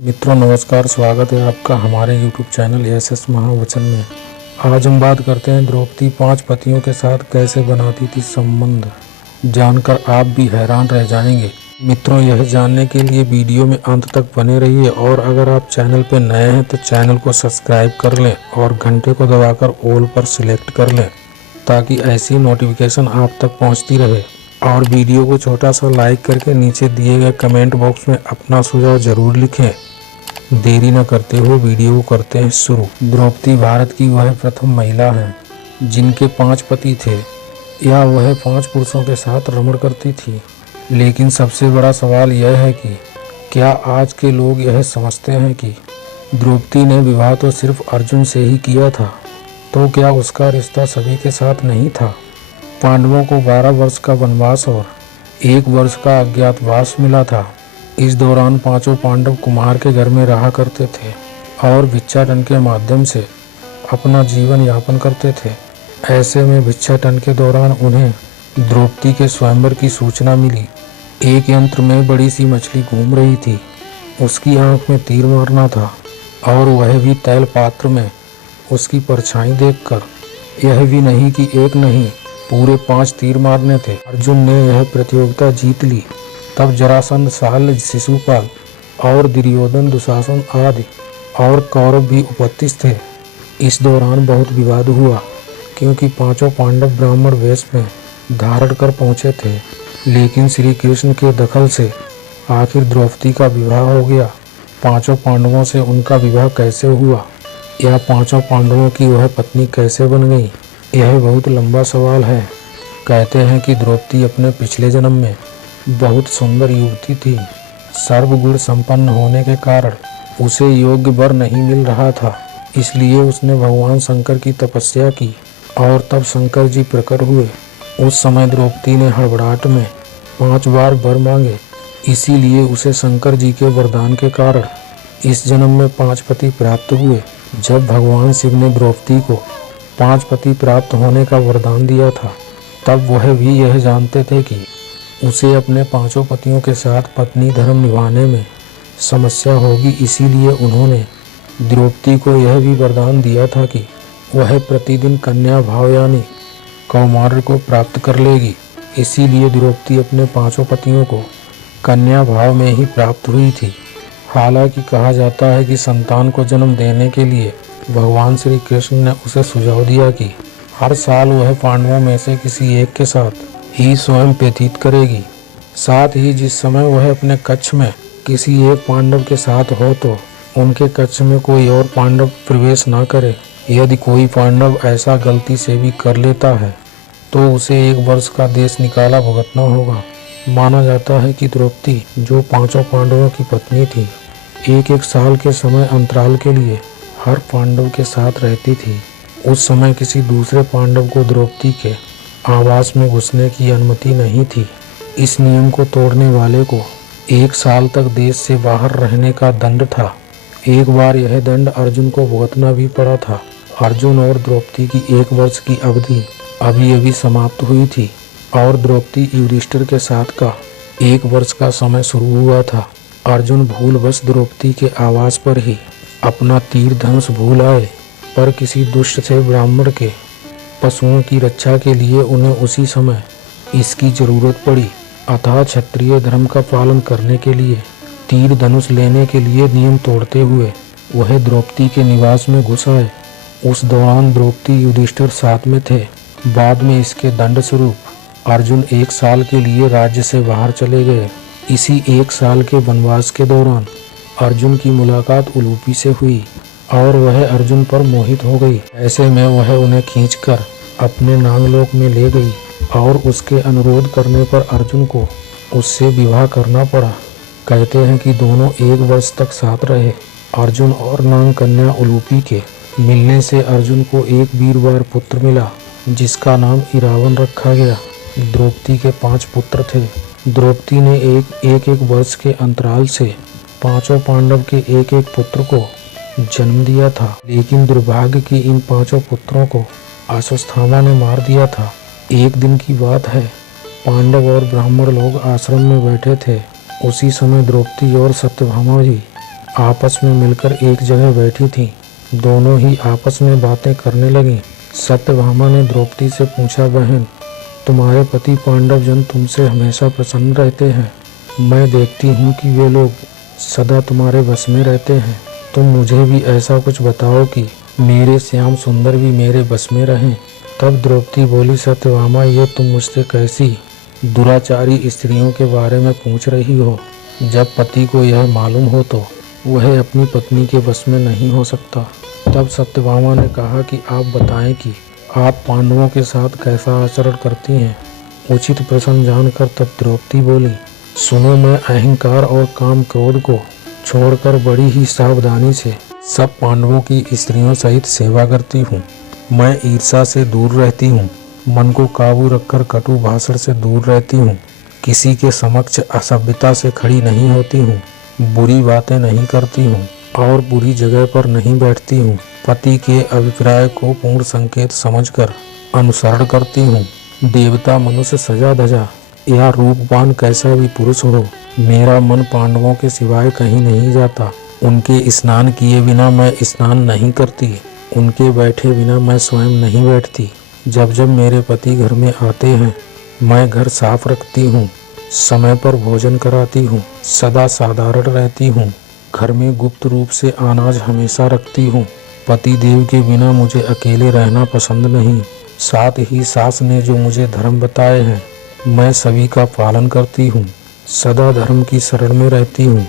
मित्रों नमस्कार, स्वागत है आपका हमारे YouTube चैनल एस महावचन में। आज हम बात करते हैं द्रौपदी 5 पतियों के साथ कैसे बनाती थी संबंध। जानकर आप भी हैरान रह जाएंगे। मित्रों यह जानने के लिए वीडियो में अंत तक बने रहिए और अगर आप चैनल पर नए हैं तो चैनल को सब्सक्राइब कर लें और घंटे को दबाकर ऑल पर सिलेक्ट कर लें ताकि ऐसी नोटिफिकेशन आप तक पहुँचती रहे। और वीडियो को छोटा सा लाइक करके नीचे दिए गए कमेंट बॉक्स में अपना सुझाव जरूर लिखें। देरी न करते हुए वीडियो को करते हैं शुरू। द्रौपदी भारत की वह प्रथम महिला है जिनके 5 पति थे या वह 5 पुरुषों के साथ रमण करती थी। लेकिन सबसे बड़ा सवाल यह है कि क्या आज के लोग यह समझते हैं कि द्रौपदी ने विवाह तो सिर्फ अर्जुन से ही किया था, तो क्या उसका रिश्ता सभी के साथ नहीं था। पांडवों को 12 वर्ष का वनवास और 1 वर्ष का अज्ञातवास मिला था। इस दौरान 5 पांडव कुम्हार के घर में रहा करते थे और भिक्षाटन के माध्यम से अपना जीवन यापन करते थे। ऐसे में भिक्षाटन के दौरान उन्हें द्रौपदी के स्वयंवर की सूचना मिली। एक यंत्र में बड़ी सी मछली घूम रही थी, उसकी आंख में तीर मारना था और वह भी तैल पात्र में उसकी परछाई देखकर। यह भी नहीं कि एक नहीं पूरे 5 तीर मारने थे। अर्जुन ने यह प्रतियोगिता जीत ली। तब जरासंध, साल, शिशुपाल और दुर्योधन, दुशासन आदि और कौरव भी उपस्थित थे। इस दौरान बहुत विवाद हुआ क्योंकि 5 पांडव ब्राह्मण वेश में धारण कर पहुंचे थे। लेकिन श्री कृष्ण के दखल से आखिर द्रौपदी का विवाह हो गया। 5 पांडवों से उनका विवाह कैसे हुआ या 5 पांडवों की वह पत्नी कैसे बन गई, यह बहुत लंबा सवाल है। कहते हैं कि द्रौपदी अपने पिछले जन्म में बहुत सुंदर युवती थी। सर्वगुण संपन्न होने के कारण उसे योग्य वर नहीं मिल रहा था, इसलिए उसने भगवान शंकर की तपस्या की और तब शंकर जी प्रकट हुए। उस समय द्रौपदी ने हड़बड़ाहट में 5 बार वर मांगे, इसीलिए उसे शंकर जी के वरदान के कारण इस जन्म में 5 पति प्राप्त हुए। जब भगवान शिव ने द्रौपदी को 5 पति प्राप्त होने का वरदान दिया था, तब वह भी यह जानते थे कि उसे अपने 5 पतियों के साथ पत्नी धर्म निभाने में समस्या होगी। इसीलिए उन्होंने द्रौपदी को यह भी वरदान दिया था कि वह प्रतिदिन कन्या भाव यानी कौमार्य को प्राप्त कर लेगी। इसीलिए द्रौपदी अपने 5 पतियों को कन्या भाव में ही प्राप्त हुई थी। हालांकि कहा जाता है कि संतान को जन्म देने के लिए भगवान श्री कृष्ण ने उसे सुझाव दिया कि हर साल वह पांडवों में से किसी एक के साथ ही स्वयं व्यतीत करेगी। साथ ही जिस समय वह अपने कक्ष में किसी एक पांडव के साथ हो तो उनके कक्ष में कोई और पांडव प्रवेश न करे। यदि कोई पांडव ऐसा गलती से भी कर लेता है तो उसे 1 वर्ष का देश निकाला भुगतना होगा। माना जाता है कि द्रौपदी जो 5 पांडवों की पत्नी थी, 1-1 साल के समय अंतराल के लिए हर पांडव के साथ रहती थी। उस समय किसी दूसरे पांडव को द्रौपदी के आवास में घुसने की अनुमति नहीं थी। इस नियम को तोड़ने वाले को 1 साल तक देश से बाहर रहने का दंड था। एक बार यह दंड अर्जुन को भुगतना भी पड़ा था। अर्जुन और द्रौपदी की 1 वर्ष की अवधि अभी अभी समाप्त हुई थी और द्रौपदी युधिष्ठिर के साथ का 1 वर्ष का समय शुरू हुआ था। अर्जुन भूलवश द्रौपदी के आवास पर ही अपना तीर धनुष भूल आए, पर किसी दुष्ट से ब्राह्मण के पशुओं की रक्षा के लिए उन्हें उसी समय इसकी जरूरत पड़ी। अतः क्षत्रिय धर्म का पालन करने के लिए तीर धनुष लेने के लिए नियम तोड़ते हुए वह द्रौपदी के निवास में घुस आए। उस दौरान द्रौपदी युधिष्ठिर साथ में थे। बाद में इसके दंड स्वरूप अर्जुन 1 साल के लिए राज्य से बाहर चले गए। इसी 1 साल के वनवास के दौरान अर्जुन की मुलाकात उलूपी से हुई और वह अर्जुन पर मोहित हो गई। ऐसे में वह उन्हें खींचकर अपने नागलोक में ले गई और उसके अनुरोध करने पर अर्जुन को उससे विवाह करना पड़ा। कहते हैं कि दोनों 1 वर्ष तक साथ रहे। अर्जुन और नाग कन्या उलूपी के मिलने से अर्जुन को एक वीरवार पुत्र मिला जिसका नाम इरावन रखा गया। द्रौपदी के 5 पुत्र थे। द्रौपदी ने एक वर्ष के अंतराल से 5 पांडव के 1 पुत्र को जन्म दिया था। लेकिन दुर्भाग्य की इन 5 पुत्रों को अश्वत्थामा ने मार दिया था। एक दिन की बात है, पांडव और ब्राह्मण लोग आश्रम में बैठे थे। उसी समय द्रौपदी और सत्यभामा जी आपस में मिलकर एक जगह बैठी थीं। दोनों ही आपस में बातें करने लगीं। सत्यभामा ने द्रौपदी से पूछा, बहन, तुम्हारे पति पांडव जन तुमसे हमेशा प्रसन्न रहते हैं। मैं देखती हूँ कि वे लोग सदा तुम्हारे बस में रहते हैं। तुम मुझे भी ऐसा कुछ बताओ कि मेरे श्याम सुंदर भी मेरे बस में रहें। तब द्रौपदी बोली, सत्यभामा, ये तुम मुझसे कैसी दुराचारी स्त्रियों के बारे में पूछ रही हो? जब पति को यह मालूम हो तो वह अपनी पत्नी के बस में नहीं हो सकता। तब सत्यभामा ने कहा कि आप बताएं कि आप पांडवों के साथ कैसा आचरण करती हैं। उचित प्रश्न जानकर तब द्रौपदी बोली, सुनो, मैं अहंकार और काम क्रोध को छोड़कर बड़ी ही सावधानी से सब पांडवों की स्त्रियों सहित सेवा करती हूँ। मैं ईर्ष्या से दूर रहती हूँ, मन को काबू रखकर कटु भाषण से दूर रहती हूँ, किसी के समक्ष असभ्यता से खड़ी नहीं होती हूँ, बुरी बातें नहीं करती हूँ और बुरी जगह पर नहीं बैठती हूँ। पति के अभिप्राय को पूर्ण संकेत समझकर अनुसरण करती हूँ। देवता, मनुष्य, सजा धजा या रूपवान कैसा भी पुरुष हो, मेरा मन पांडवों के सिवाय कहीं नहीं जाता। उनके स्नान किए बिना मैं स्नान नहीं करती, उनके बैठे बिना मैं स्वयं नहीं बैठती। जब जब मेरे पति घर में आते हैं, मैं घर साफ रखती हूँ, समय पर भोजन कराती हूँ, सदा साधारण रहती हूँ, घर में गुप्त रूप से अनाज हमेशा रखती हूँ। पति देव के बिना मुझे अकेले रहना पसंद नहीं। साथ ही सास ने जो मुझे धर्म बताए हैं, मैं सभी का पालन करती हूँ, सदा धर्म की शरण में रहती हूँ।